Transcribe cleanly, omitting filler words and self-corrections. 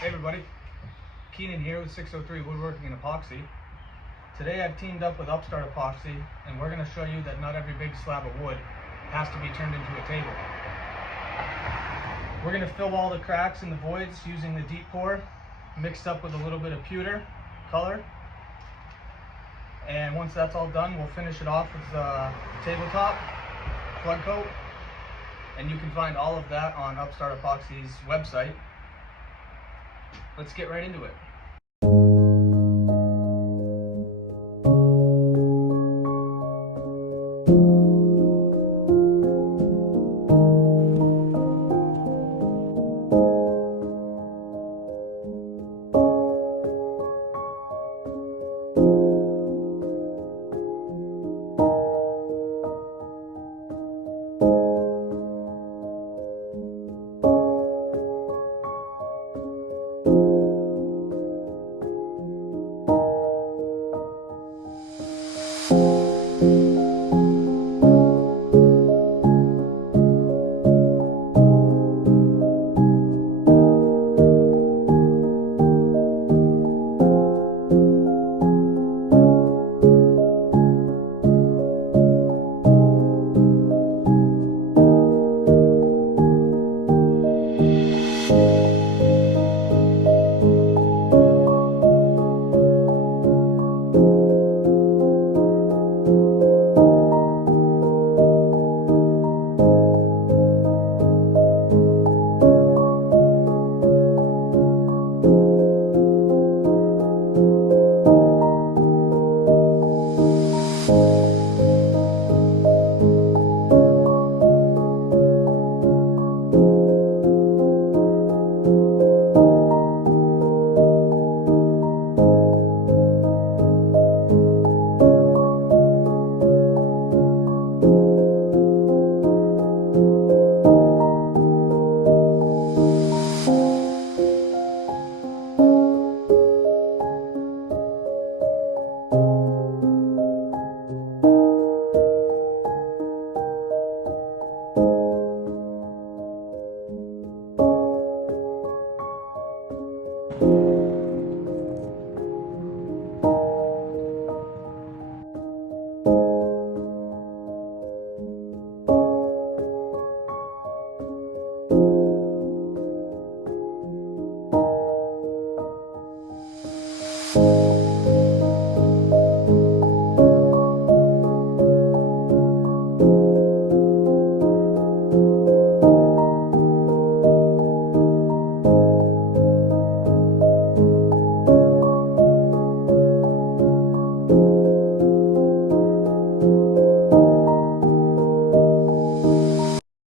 Hey everybody, Keenan here with 603 Woodworking and Epoxy. Today I've teamed up with Upstart Epoxy and we're going to show you that not every big slab of wood has to be turned into a table. We're going to fill all the cracks and the voids using the deep pour mixed up with a little bit of pewter color. And once that's all done, we'll finish it off with the tabletop plug coat. And you can find all of that on Upstart Epoxy's website. Let's get right into it.